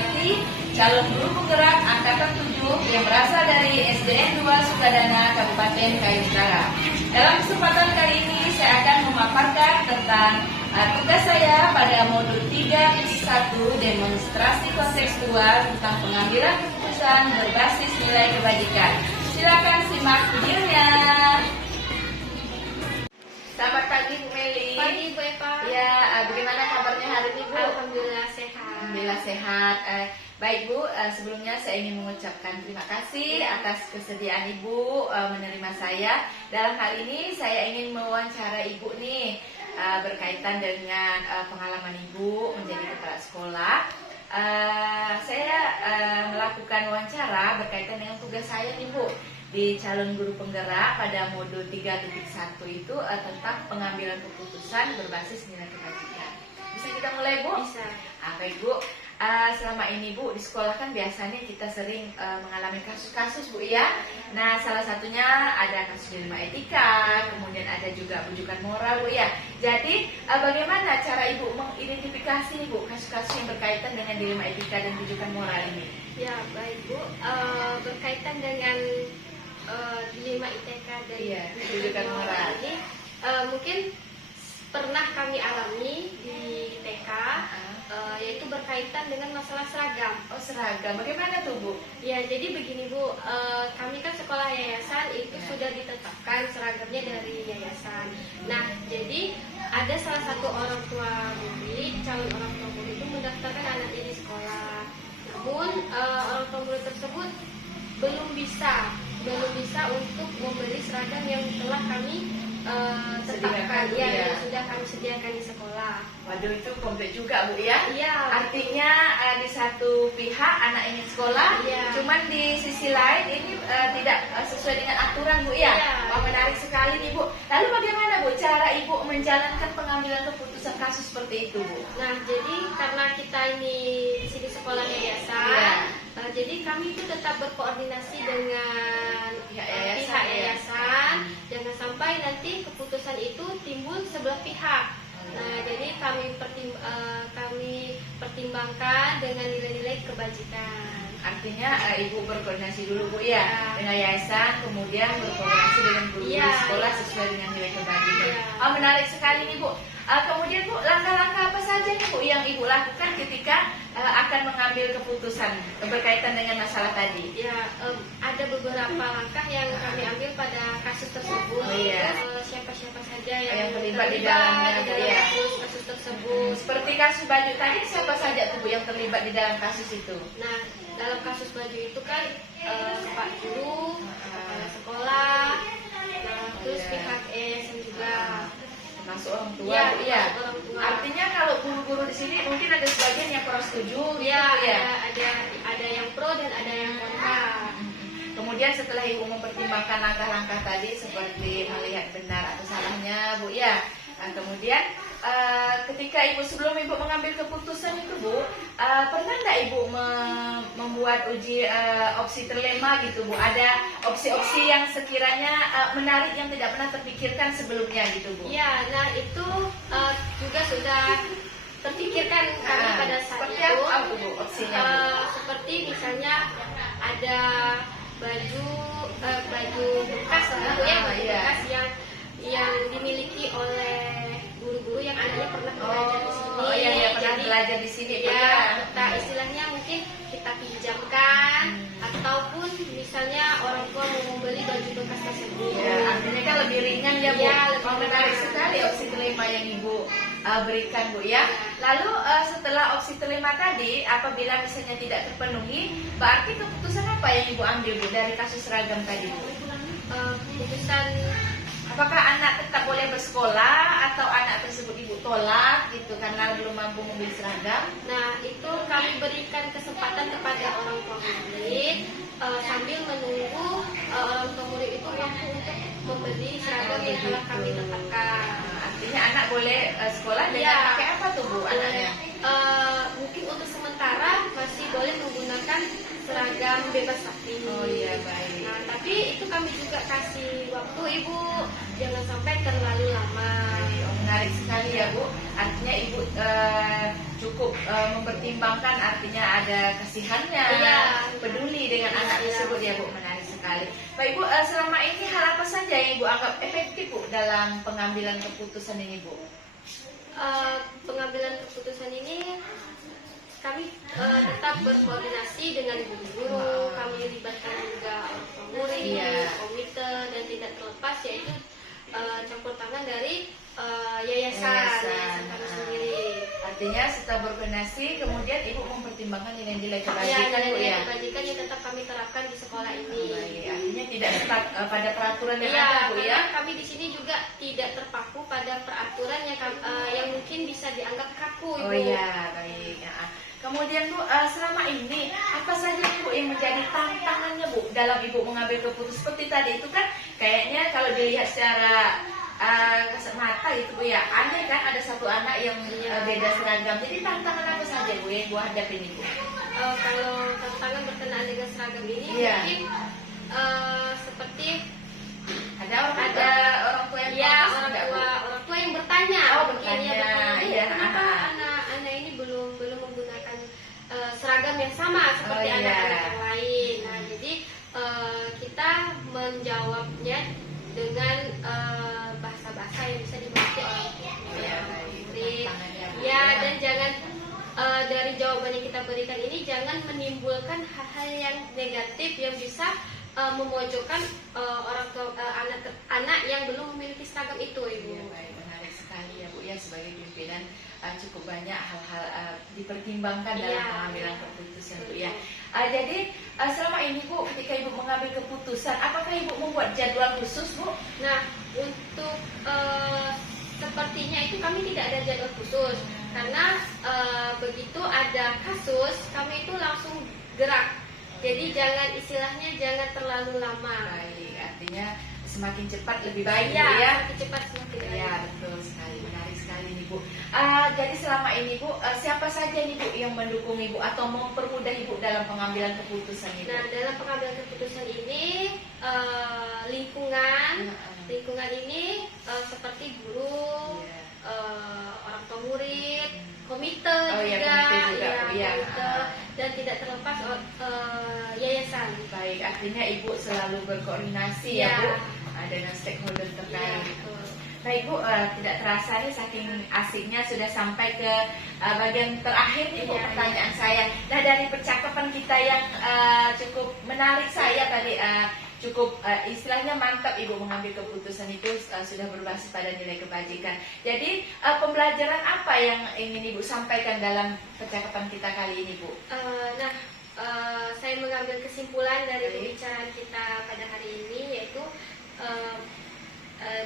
Kurniawati, calon guru penggerak angkatan 7 yang berasal dari SDN 2 Sukadana, Kabupaten Kayu Utara. Dalam kesempatan kali ini saya akan memaparkan tentang tugas saya pada modul 3.1 demonstrasi kontekstual tentang pengambilan keputusan berbasis nilai kebajikan. Silakan simak videonya. Selamat pagi Bu Meli. Pagi Bu Eva. Ya, bagaimana kabarnya hari ini Bu? Alhamdulillah sehat. Alhamdulillah sehat. Baik Bu, sebelumnya saya ingin mengucapkan terima kasih atas kesediaan Ibu menerima saya. Dalam hal ini saya ingin mewawancara Ibu nih berkaitan dengan pengalaman Ibu menjadi kepala sekolah. Saya melakukan wawancara berkaitan dengan tugas saya nih Bu di calon guru penggerak pada modul 3.1 itu tentang pengambilan keputusan berbasis nilai kebajikan. Bisa kita mulai Bu? Bisa. Baik Bu, selama ini Bu di sekolah kan biasanya kita sering mengalami kasus-kasus Bu ya. Nah salah satunya ada kasus dilema etika, kemudian ada juga bujukan moral Bu ya. Jadi bagaimana cara Ibu mengidentifikasi nih Bu kasus-kasus yang berkaitan dengan dilema etika dan bujukan moral ini? Ya baik Bu, berkaitan dengan dilema ITK dan bujukan moral ini mungkin pernah kami alami di TK, yaitu berkaitan dengan masalah seragam. Oh seragam, bagaimana tuh Bu? Ya jadi begini Bu, kami kan sekolah yayasan itu sudah ditetapkan seragamnya dari yayasan. Nah jadi ada salah satu orang tua murid, calon orang tua murid itu mendaftarkan anaknya di sekolah. Namun orang tua murid tersebut belum bisa untuk membeli seragam yang telah kami tetapkan yang sudah kami sediakan di sekolah. Waduh itu komplit juga Bu ya? Iya. Artinya di satu pihak anak ingin sekolah, cuman di sisi lain ini tidak sesuai dengan aturan Bu ya? Wah menarik sekali nih Bu. Lalu bagaimana Bu cara Ibu menjalankan pengambilan keputusan kasus seperti itu Bu? Nah jadi karena kita ini di sini sekolah yayasan, jadi kami itu tetap berkoordinasi dengan pihak yayasan, jangan sampai nanti keputusan itu timbul sebelah pihak. Nah, jadi kami pertimbangkan dengan nilai-nilai kebajikan. Artinya Ibu berkoordinasi dulu Bu ya dengan yayasan, kemudian berkoordinasi dengan guru di sekolah sesuai dengan nilai kebajikan. Menarik sekali nih Bu. Kemudian Bu, langkah-langkah apa saja nih Bu yang Ibu lakukan ketika akan mengambil keputusan berkaitan dengan masalah tadi? Ya, ada beberapa langkah yang kami ambil pada kasus tersebut. Siapa-siapa saja yang terlibat di dalamnya kasus tersebut. Seperti kasus baju tadi, siapa saja tuh Bu yang terlibat di dalam kasus itu? Nah, dalam kasus baju itu kan Pak Guru, kepala sekolah, terus pihak yayasan juga. Termasuk orang tua, orang tua. Artinya kalau guru-guru di sini mungkin ada sebagian yang kurang setuju, ada yang pro dan ada yang kontra. Kemudian setelah Ibu mempertimbangkan langkah-langkah tadi seperti melihat benar atau salahnya Bu ya. Kemudian ketika Ibu sebelum Ibu mengambil keputusan itu Bu, pernah nggak Ibu membuat uji opsi terlema gitu Bu? Ada opsi-opsi yang sekiranya menarik yang tidak pernah terpikirkan sebelumnya gitu Bu? Iya, nah itu juga sudah terpikirkan kami pada saat seperti itu. Apa Bu opsinya Bu? Seperti misalnya ada baju bekas bekas yang dimiliki oleh guru-guru yang anaknya pernah belajar di sini. Pernah belajar di sini. Kita istilahnya mungkin kita pinjamkan ataupun misalnya orang tua mau membeli baju bekas tersebut. Artinya kan lebih ringan ya Bu. Menarik sekali opsi terlema yang Ibu berikan Bu ya. Lalu setelah opsi terlema tadi, apabila misalnya tidak terpenuhi, berarti keputusan apa yang Ibu ambil Bu dari kasus seragam tadi Bu? Keputusan apakah anak tetap boleh bersekolah atau anak tersebut Ibu tolak gitu karena belum mampu membeli seragam? Nah itu kami berikan kesempatan kepada orang tua murid sambil menunggu orang tua murid itu mampu untuk membeli seragam yang telah kami tetapkan. Artinya anak boleh sekolah dengan pakai apa tuh Bu anaknya? Mungkin untuk sementara masih boleh menggunakan seragam bebas aktif. Baik. Nah, tapi itu kami juga kasih waktu Ibu, jangan sampai terlalu lama. Menarik sekali ya Bu. artinya Ibu cukup mempertimbangkan, artinya ada kasihannya, Iya. peduli dengan anak tersebut ya Bu, menarik sekali. Baik Bu, selama ini hal apa saja yang Ibu anggap efektif Bu dalam pengambilan keputusan ini Bu? Pengambilan keputusan ini kami tetap berkoordinasi dengan guru-guru, kami libatkan juga orang tua murid, Iya. komite, dan tidak terlepas yaitu campur tangan dari yayasan kami sendiri. Artinya setelah berkoordinasi, kemudian Ibu mempertimbangkan nilai-nilai Ya, kebajikan Bu ya? kebajikan yang tetap kami terapkan di sekolah ini. Baik, artinya tidak stuck pada peraturan yang Iya, ada Bu karena ya? kami di sini juga tidak terpaku pada peraturan yang mungkin bisa dianggap kaku, Ibu. Oh iya, baik. Ya. Kemudian Bu, selama ini apa saja Bu yang menjadi tantangannya Bu dalam Ibu mengambil keputusan seperti tadi itu kan kayaknya kalau dilihat secara kasat mata gitu Bu ya, aneh kan ada satu anak yang beda seragam. Jadi tantangan apa saja Bu yang Bu hadapi ini Bu? Kalau tantangan berkenaan dengan seragam ini Iya. mungkin seperti Ada orang tua yang ya protes tidak, Bu? orang tua yang bertanya, Oh, mungkin bertanya. ya bertanya, "Bu, Iya, kenapa anak ini belum menggunakan seragam yang sama seperti Oh, iya. anak-anak yang lain?" Nah, jadi kita menjawabnya dengan bahasa-bahasa yang bisa dimengerti oleh Iya, baik. murid. Tantangannya, Bu, Ya, dan jangan dari jawaban yang kita berikan ini jangan menimbulkan hal-hal yang negatif yang bisa memojokkan orang tua anak yang belum memiliki seragam itu, Ibu. Iya, baik, menarik sekali ya Bu ya, sebagai pimpinan cukup banyak hal-hal dipertimbangkan dalam Iya. pengambilan keputusan Bu ya. Jadi selama ini Bu, ketika Ibu mengambil keputusan, apakah Ibu membuat jadwal khusus Bu? Nah, untuk sepertinya itu kami tidak ada jadwal khusus karena begitu ada kasus kami itu langsung gerak. Jadi jangan terlalu lama. Baik, artinya semakin cepat lebih baik Bu Ya, ya. semakin cepat semakin baik. Ya, betul sekali, menarik sekali nih Bu. Jadi selama ini Bu, siapa saja nih Bu yang mendukung Ibu atau mempermudah Ibu dalam pengambilan keputusan itu? Nah, dalam pengambilan keputusan ini lingkungan ini seperti guru, orang tua murid, komite Oh, iya, juga, komite juga, ya, Bu, ya. komite, dan tidak terlepas yayasan. Baik, artinya Ibu selalu berkoordinasi Ya. ya Bu dengan stakeholder Ya, terkait. betul. Baik Bu, tidak terasa nih saking asiknya sudah sampai ke bagian terakhir nih Bu Iya, pertanyaan saya. Nah, dari percakapan kita yang cukup menarik saya tadi cukup istilahnya mantap Ibu mengambil keputusan itu sudah berbasis pada nilai kebajikan. Jadi pembelajaran apa yang ingin Ibu sampaikan dalam percakapan kita kali ini Bu? Saya mengambil kesimpulan dari Baik. pembicaraan kita pada hari ini yaitu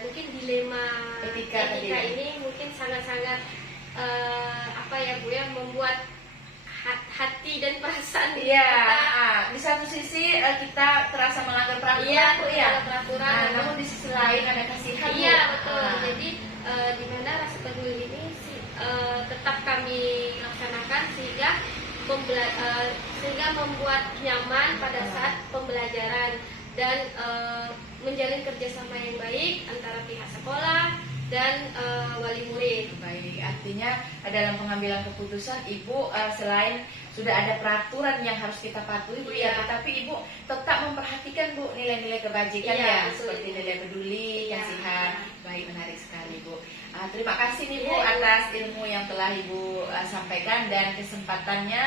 mungkin dilema Etika tadi ya. ini mungkin sangat-sangat apa ya Bu ya, membuat hati dan perasaan Iya, kita. di satu sisi kita terasa melanggar peraturan Iya, Bu ya. melanggar peraturan. Namun di sisi lain ada kasihan Bu. Iya, betul. Ah. Jadi di mana rasa peduli ini tetap kami laksanakan sehingga membuat nyaman pada saat pembelajaran dan menjalin kerjasama yang baik antara pihak sekolah dan wali murid. Baik, artinya dalam pengambilan keputusan Ibu selain sudah ada peraturan yang harus kita patuhi Bu ya, Iya. tetapi Ibu tetap memperhatikan Bu nilai-nilai kebajikan Iya, ya, betul, seperti Ibu. nilai peduli, Iya. kasihan. Baik, menarik sekali Bu. Terima kasih nih Bu Iya, Ibu. atas ilmu yang telah Ibu sampaikan dan kesempatannya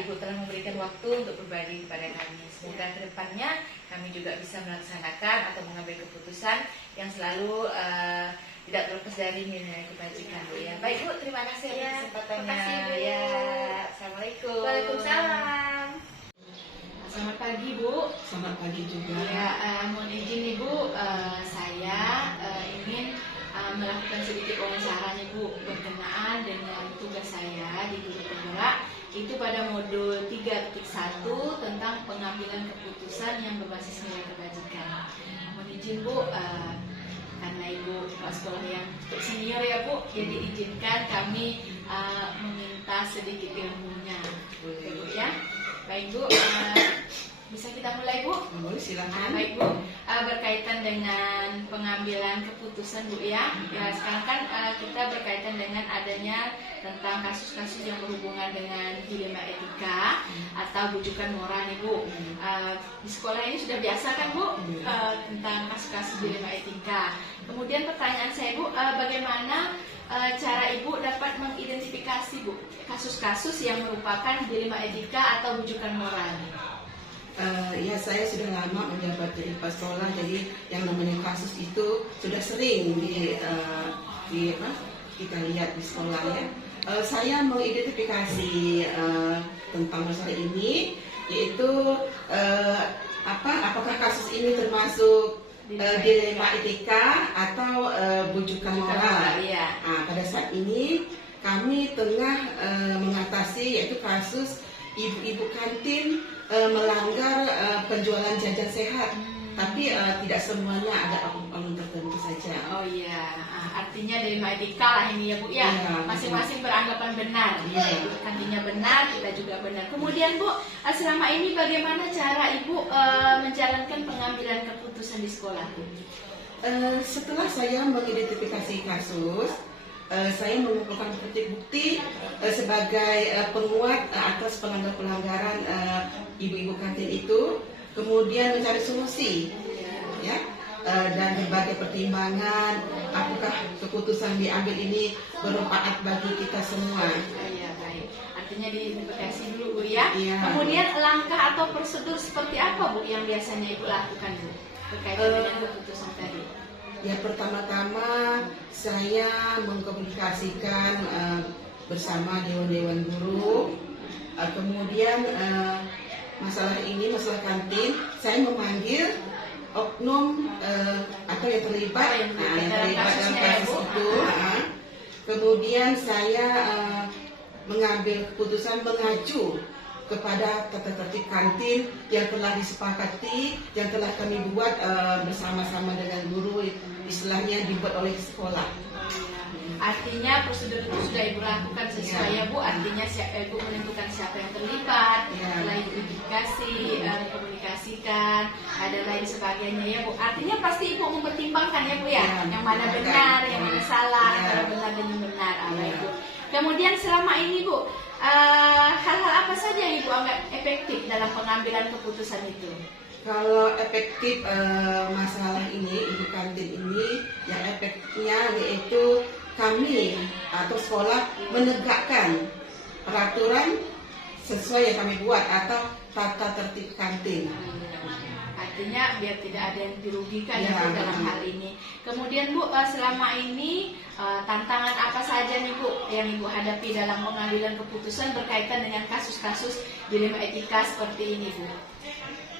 Ibu telah memberikan waktu untuk berbagi kepada kami. Semoga kedepannya kami juga bisa melaksanakan atau mengambil keputusan yang selalu tidak terlepas dari nilai kebajikan Bu ya. Baik Bu, terima kasih atas Ya, kesempatannya. terima kasih, Bu. Ya, assalamualaikum. Waalaikumsalam. Selamat pagi Bu. Selamat pagi juga. Ya, mohon izin nih Bu, saya ingin melakukan sedikit wawancara nih Bu berkenaan dengan tugas saya di Guru Penggerak itu pada modul 3.1 tentang pengambilan keputusan yang berbasis nilai kebajikan. Mohon izin Bu, karena Ibu kepala sekolah yang cukup senior ya Bu, jadi izinkan kami meminta sedikit ilmunya. Oke, Bu ya. Baik Bu, bisa kita mulai Bu? Boleh silakan. Baik Bu, berkaitan dengan pengambilan keputusan Bu ya. Ya sekarang kan kita berkaitan dengan adanya tentang kasus-kasus yang berhubungan dengan dilema etika atau bujukan moral nih Bu. Di sekolah ini sudah biasa kan Bu tentang kasus-kasus dilema etika. Kemudian pertanyaan saya Bu, bagaimana cara Ibu dapat mengidentifikasi Bu kasus-kasus yang merupakan dilema etika atau bujukan moral? Ya, saya sudah lama menjabat jadi kepala sekolah, jadi yang namanya kasus itu sudah sering kita lihat di sekolah ya. Saya mengidentifikasi tentang masalah ini, yaitu apakah kasus ini termasuk dilema etika atau bujukan moral. Iya. Pada saat ini kami tengah mengatasi yaitu kasus ibu-ibu kantin melanggar penjualan jajan sehat, tapi tidak semuanya, ada oknum tertentu saja. Oh iya, artinya dilema etika lah ini ya Bu ya. Iya, Masing-masing beranggapan benar. Iya. Ibu kantinnya benar, kita juga benar. Kemudian Bu, selama ini bagaimana cara Ibu menjalankan pengambilan keputusan di sekolah Bu? Setelah saya mengidentifikasi kasus, saya mengumpulkan bukti-bukti sebagai penguat atas pelanggaran ibu-ibu kantin itu, kemudian mencari solusi, ya, dan berbagai pertimbangan apakah keputusan diambil ini bermanfaat bagi kita semua. Iya baik, artinya diidentifikasi dulu Bu ya. Iya. Kemudian langkah atau prosedur seperti apa Bu yang biasanya Ibu lakukan Bu berkaitan dengan keputusan tadi? Ya, pertama-tama saya mengkomunikasikan bersama dewan-dewan guru. Kemudian masalah kantin, saya memanggil oknum atau yang terlibat, dalam kasus itu. Kemudian saya mengambil keputusan mengacu kepada tata tertib kantin yang telah disepakati, yang telah kami buat bersama-sama dengan guru, istilahnya dibuat oleh sekolah. Artinya prosedur itu sudah Ibu lakukan sesuai ya Bu. Artinya Ibu menentukan siapa yang terlibat, setelah Ibu identifikasi, komunikasikan, ada lain sebagainya ya Bu. Artinya pasti Ibu mempertimbangkan ya Bu ya, yang mana benar, yang mana salah, antara benar dan yang benar. Baik Bu. Kemudian selama ini Bu, hal-hal apa saja yang Ibu anggap efektif dalam pengambilan keputusan itu? Kalau efektif masalah ini, ibu kantin ini, yang efeknya yaitu kami atau sekolah menegakkan peraturan sesuai yang kami buat atau tata tertib kantin. Artinya biar tidak ada yang dirugikan ya Bu dalam hal ini. Kemudian Bu, selama ini tantangan apa saja nih Bu yang Ibu hadapi dalam pengambilan keputusan berkaitan dengan kasus-kasus dilema etika seperti ini Bu?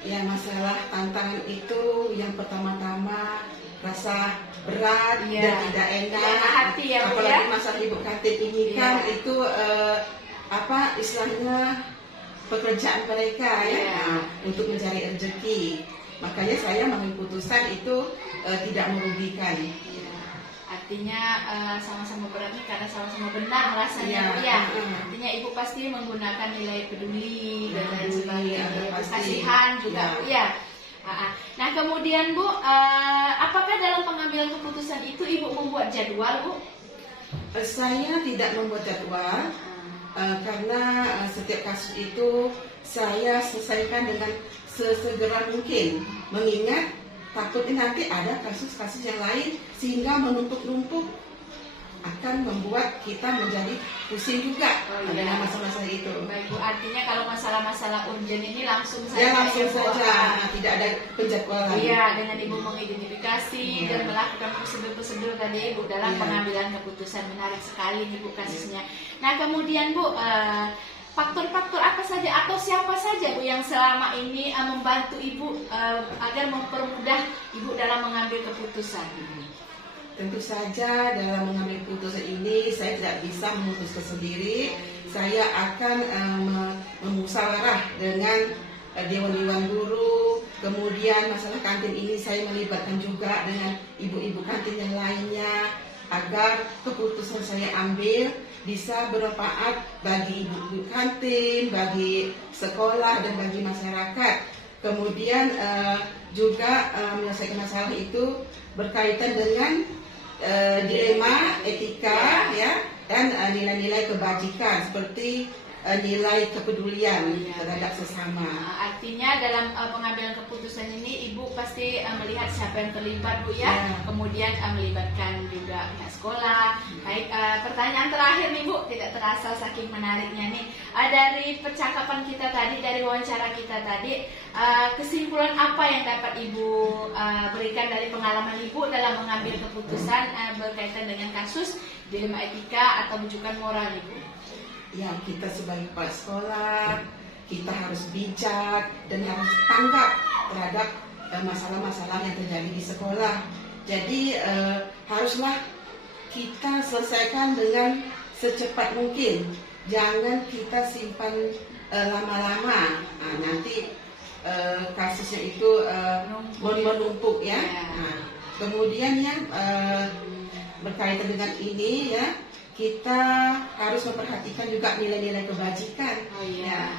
Ya, masalah tantangan itu yang pertama-tama rasa berat dan tidak enak, hati ya Bu apalagi ya? masalah ibu kantin ini kan itu istilahnya pekerjaan mereka ya, untuk mencari rezeki. Makanya saya mengambil putusan itu tidak merugikan. Artinya sama-sama berat nih karena sama-sama benar rasanya Bu ya. Artinya Ibu pasti menggunakan nilai peduli dan lain sebagainya, kasihan juga Bu ya. Nah kemudian Bu, apakah dalam pengambilan keputusan itu Ibu membuat jadwal Bu? Saya tidak membuat jadwal karena setiap kasus itu saya selesaikan dengan sesegera mungkin, mengingat takutnya nanti ada kasus-kasus yang lain sehingga menumpuk-numpuk akan membuat kita menjadi pusing juga dengan masalah-masalah itu. Baik Bu, artinya kalau masalah-masalah urgent ini langsung saja. Ya, langsung saja, tidak ada penjadwalan. Iya, dengan Ibu mengidentifikasi dan melakukan prosedur-prosedur tadi Ibu dalam pengambilan keputusan. Menarik sekali nih Bu kasusnya. Nah kemudian Bu, faktor-faktor apa saja atau siapa saja Bu yang selama ini membantu Ibu agar mempermudah Ibu dalam mengambil keputusan? Tentu saja dalam mengambil keputusan ini saya tidak bisa memutuskan sendiri. Saya akan memusyawarah dengan dewan-dewan guru. Kemudian masalah kantin ini saya melibatkan juga dengan ibu-ibu kantin yang lainnya agar keputusan saya ambil bisa bermanfaat bagi ibu-ibu kantin, bagi sekolah dan bagi masyarakat. Kemudian juga menyelesaikan masalah itu berkaitan dengan dilema etika ya, dan nilai-nilai kebajikan seperti nilai kepedulian terhadap sesama. Artinya dalam pengambilan keputusan ini Ibu pasti melihat siapa yang terlibat Bu ya, kemudian melibatkan juga pihak sekolah. Baik, pertanyaan terakhir nih Bu, tidak terasa saking menariknya nih. Dari percakapan kita tadi, dari wawancara kita tadi, kesimpulan apa yang dapat Ibu berikan dari pengalaman Ibu dalam mengambil keputusan berkaitan dengan kasus dilema etika atau rujukan moral Ibu? Ya, kita sebagai kepala sekolah, kita harus bijak dan harus tanggap terhadap masalah-masalah yang terjadi di sekolah. Jadi haruslah kita selesaikan dengan secepat mungkin. Jangan kita simpan lama-lama. Nah, nanti kasusnya itu menumpuk ya. Nah, kemudian yang berkaitan dengan ini ya, kita harus memperhatikan juga nilai-nilai kebajikan. Ya,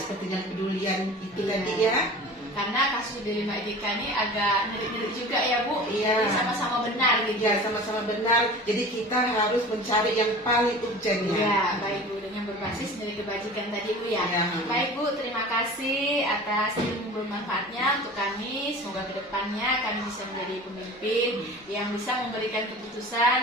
seperti yang kepedulian itu tadi ya. Karena kasus dilema etika ini agak ngeri-ngeri juga ya Bu. Iya. Jadi sama-sama benar gitu. Ya, sama-sama benar. Jadi kita harus mencari yang paling urgentnya. Ya, baik Bu, dengan berbasis nilai kebajikan tadi Bu ya. Baik Bu, terima kasih atas ilmu bermanfaatnya untuk kami. Semoga kedepannya kami bisa menjadi pemimpin yang bisa memberikan keputusan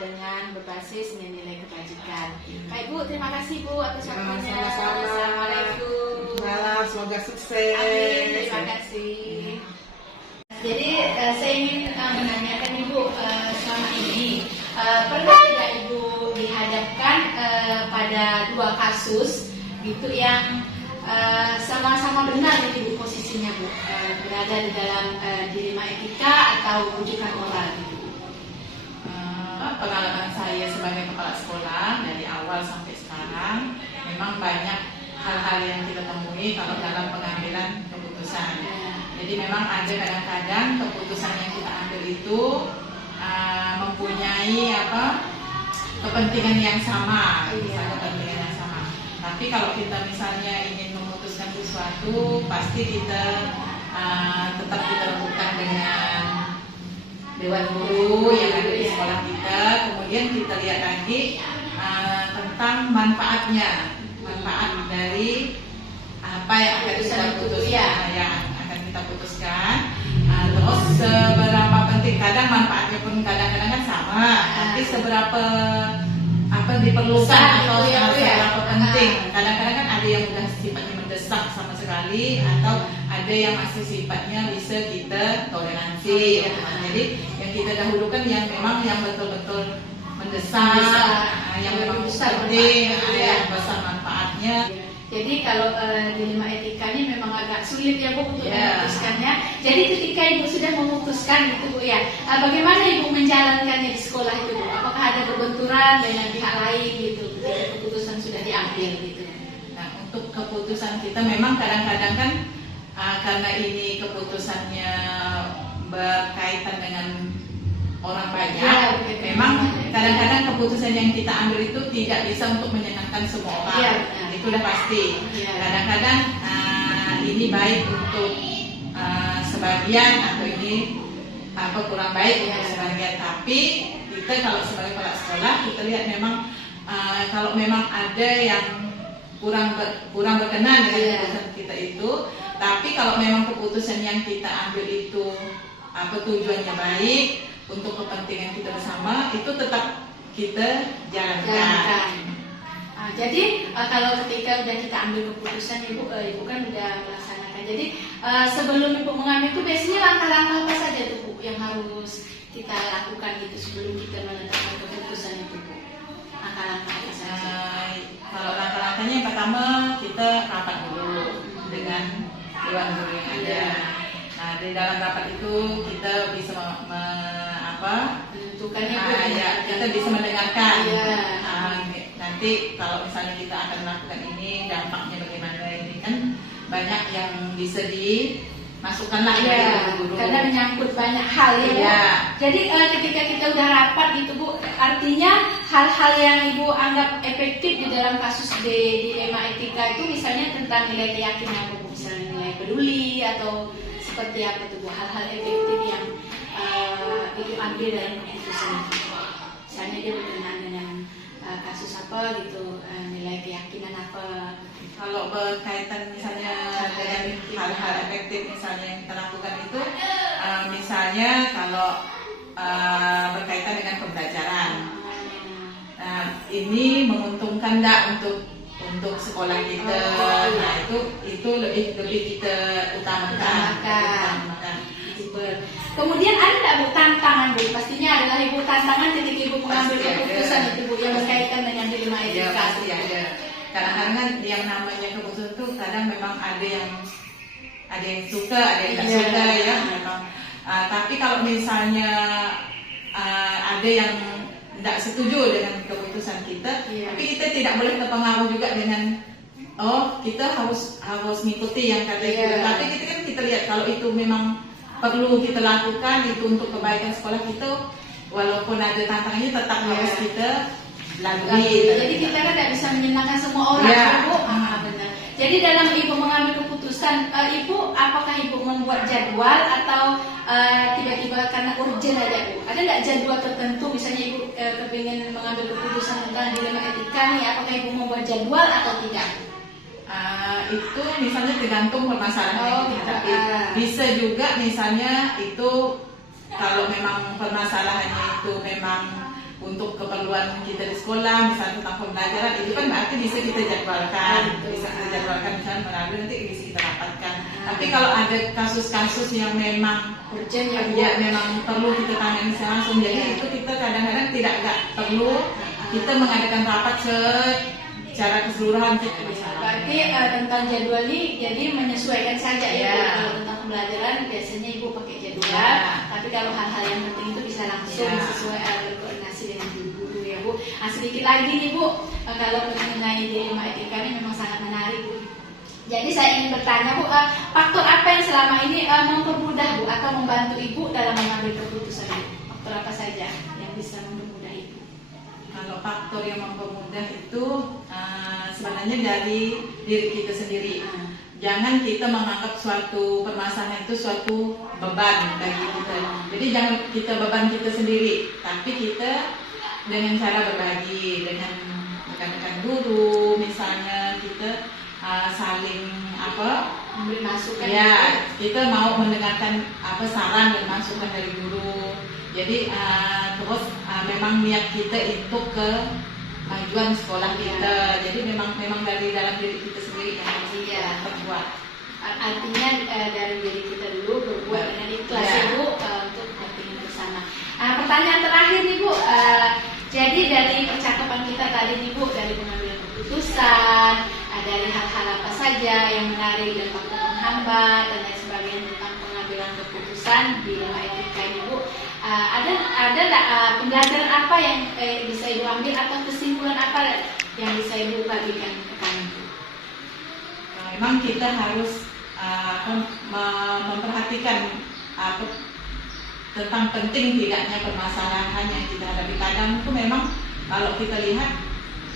dengan berbasis nilai-nilai kebajikan. Baik Bu, terima kasih Bu atas waktunya. Sama-sama. Assalamualaikum. Malam, semoga sukses. Amin, terima kasih. Jadi saya ingin menanyakan Ibu, selama ini pernah tidak Ibu dihadapkan pada dua kasus gitu yang sama-sama benar Ibu posisinya Bu, berada di dalam dilema etika atau rujukan moral gitu? Pengalaman saya sebagai kepala sekolah dari awal sampai sekarang memang banyak hal-hal yang kita temui kalau dalam pengambilan keputusan. Jadi memang ada kadang-kadang keputusan yang kita ambil itu mempunyai kepentingan yang sama, kepentingan yang sama. Tapi kalau kita misalnya ingin memutuskan sesuatu, pasti kita tetap kita lakukan dengan dewan guru yang ada di sekolah kita. Kemudian kita lihat lagi tentang manfaat dari apa yang akan kita putuskan, yang akan kita putuskan. Terus seberapa penting, kadang manfaatnya pun kadang-kadang kan sama, tapi seberapa diperlukan atau seberapa penting. Kadang-kadang kan ada yang udah sifatnya mendesak sama sekali, atau ada yang masih sifatnya bisa kita toleransi. Jadi yang kita dahulukan yang memang yang betul-betul mendesak, yang memang penting, yang besar manfaatnya. Jadi kalau dilema etika ini memang agak sulit ya Bu untuk memutuskannya. Jadi ketika Ibu sudah memutuskan gitu Bu ya, bagaimana Ibu menjalankannya di sekolah itu Bu? Apakah ada berbenturan dengan pihak lain gitu ketika keputusan sudah diambil gitu? Nah, untuk keputusan kita memang kadang-kadang kan karena ini keputusannya berkaitan dengan orang banyak, memang kadang-kadang keputusan yang kita ambil itu tidak bisa untuk menyenangkan semua orang. Itu udah pasti. Kadang-kadang ini baik untuk sebagian, atau ini kurang baik untuk sebagian. Tapi kita kalau sebagai kepala sekolah, kita lihat memang kalau memang ada yang kurang berkenan dengan keputusan kita itu, tapi kalau memang keputusan yang kita ambil itu tujuannya baik untuk kepentingan kita bersama, itu tetap kita jalankan. Jadi kalau ketika sudah kita ambil keputusan Ibu kan sudah melaksanakan. Jadi sebelum Ibu mengambil itu biasanya langkah-langkah apa saja tuh Bu yang harus kita lakukan gitu sebelum kita menetapkan keputusan itu Bu? Langkah-langkah apa saja? Kalau langkah-langkahnya yang pertama kita rapat dulu dengan dewan guru yang ada. Nah, di dalam rapat itu kita bisa menentukannya kita bisa mendengarkan. Nanti kalau misalnya kita akan melakukan ini, dampaknya bagaimana, ini kan banyak yang bisa dimasukkan lah guru. Karena menyangkut banyak hal ya Bu. Jadi ketika kita udah rapat gitu Bu, artinya hal-hal yang Ibu anggap efektif di dalam kasus dilema etika itu misalnya tentang nilai keyakinan Bu, misalnya nilai peduli atau seperti apa tuh Bu, hal-hal efektif yang Ibu ambil dalam keputusan itu. Misalnya dia berkenaan dengan kasus apa gitu, nilai keyakinan apa. Kalau berkaitan misalnya dengan hal-hal efektif misalnya yang kita lakukan itu, misalnya kalau berkaitan dengan pembelajaran, ini menguntungkan enggak untuk sekolah kita? Nah itu lebih kita utamakan. Kemudian ada nggak Bu tantangan Bu? Pastinya adalah Ibu tantangan ketika Ibu mengambil Pasti ada. keputusan itu Bu yang berkaitan dengan dilema Ya etika. pasti ada. Kadang-kadang kan yang namanya keputusan itu kadang memang ada yang suka, ada yang tidak suka ya memang. Tapi kalau misalnya ada yang tidak setuju dengan keputusan kita, tapi kita tidak boleh terpengaruh juga dengan kita harus mengikuti yang kata itu. Tapi kita lihat kalau itu memang perlu kita lakukan, itu untuk kebaikan sekolah kita, walaupun ada tantangannya tetap harus kita lalui. Jadi kita kan tidak bisa menyenangkan semua orang, Bu. Benar. Jadi dalam Ibu mengambil keputusan, Ibu apakah Ibu membuat jadwal atau tiba-tiba karena urgent aja Bu? Ada nggak jadwal tertentu? Misalnya Ibu kepingin mengambil keputusan tentang dilema etika nih, apakah Ibu membuat jadwal atau tidak? Itu misalnya tergantung permasalahan yang kita hadapi. Bisa juga misalnya itu kalau memang permasalahannya itu memang untuk keperluan kita di sekolah, misalnya tentang pembelajaran, itu kan berarti bisa kita jadwalkan, misalnya melalui nanti bisa kita dapatkan. Tapi kalau ada kasus-kasus yang memang Urgent memang perlu kita tangani langsung, jadi itu kita kadang-kadang tidak perlu kita mengadakan rapat secara keseluruhan kita masalah. Berarti tentang jadwal ini jadi menyesuaikan saja ya. Kalau tentang pembelajaran biasanya Ibu pakai jadwal, tapi kalau hal-hal yang penting itu bisa langsung sesuai berkoordinasi dengan guru ya Bu. Sedikit lagi nih Bu, kalau mengenai dilema etika ini memang sangat menarik Bu. Jadi saya ingin bertanya Bu, faktor apa yang selama ini mempermudah Bu atau membantu Ibu dalam mengambil keputusan Ibu? Faktor apa saja yang bisa mempermudah Ibu? Kalau faktor yang mempermudah itu sebenarnya dari diri kita sendiri. Jangan kita menganggap suatu permasalahan itu suatu beban bagi kita. Jadi jangan kita beban kita sendiri, tapi kita dengan cara berbagi dengan rekan-rekan guru, misalnya kita saling Memberi masukan. Ya, kita mau mendengarkan saran dan masukan dari guru. Jadi terus memang niat kita itu kemajuan sekolah kita. Jadi memang dari dalam diri kita sendiri yang harus kita perbuat. Artinya dari diri kita dulu berbuat dengan ikhlas ya Bu, untuk kepentingan bersama. Pertanyaan terakhir nih Bu, jadi dari percakapan kita tadi nih Bu, dari pengambilan keputusan, dari hal-hal apa saja yang menarik dan faktor penghambat dan lain sebagainya tentang pengambilan keputusan di dilema etika ini Bu, ada pembelajaran apa yang bisa Ibu ambil atau kesimpulan apa yang bisa Ibu bagikan ke kami? Memang kita harus memperhatikan tentang penting tidaknya permasalahan yang kita hadapi. Kadang itu memang kalau kita lihat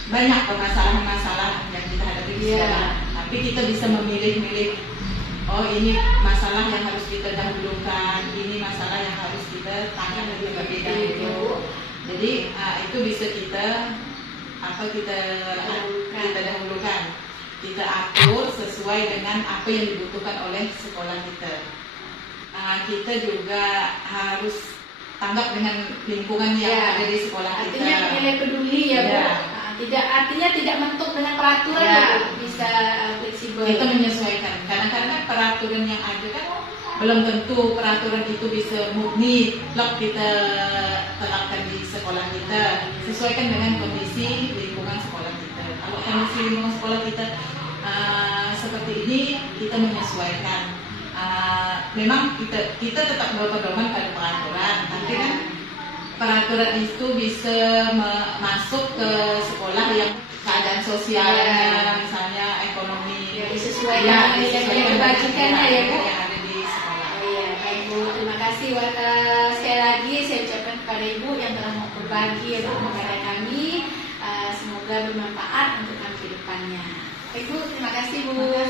banyak permasalahan-masalah yang kita hadapi di sekolah, tapi kita bisa memilih-milih. Oh, ini masalah yang harus kita dahulukan, ini masalah yang harus kita tangani terlebih dahulu. Jadi itu bisa kita dahulukan, kita atur sesuai dengan apa yang dibutuhkan oleh sekolah kita. Kita juga harus tanggap dengan lingkungan yang ada di sekolah kita. Artinya nilai peduli ya Bu. Artinya tidak mentok dengan peraturan ya Bu, bisa fleksibel. Kita menyesuaikan. Kadang-kadang peraturan yang ada kan belum tentu peraturan itu bisa murni kita terapkan di sekolah kita. Sesuaikan dengan kondisi lingkungan sekolah kita. Kalau kondisi lingkungan sekolah kita seperti ini, kita menyesuaikan. Memang kita tetap berpedoman pada peraturan, tapi kan peraturan itu bisa masuk ke sekolah yang keadaan sosialnya, misalnya ekonomi, disesuaikan dengan kebajikannya ya Bu. Yang ada di sekolah. Baik Bu, terima kasih sekali lagi saya ucapkan kepada Ibu yang telah mau berbagi untuk kepada kami. semoga bermanfaat untuk kami ke depannya. Ibu, terima kasih Bu.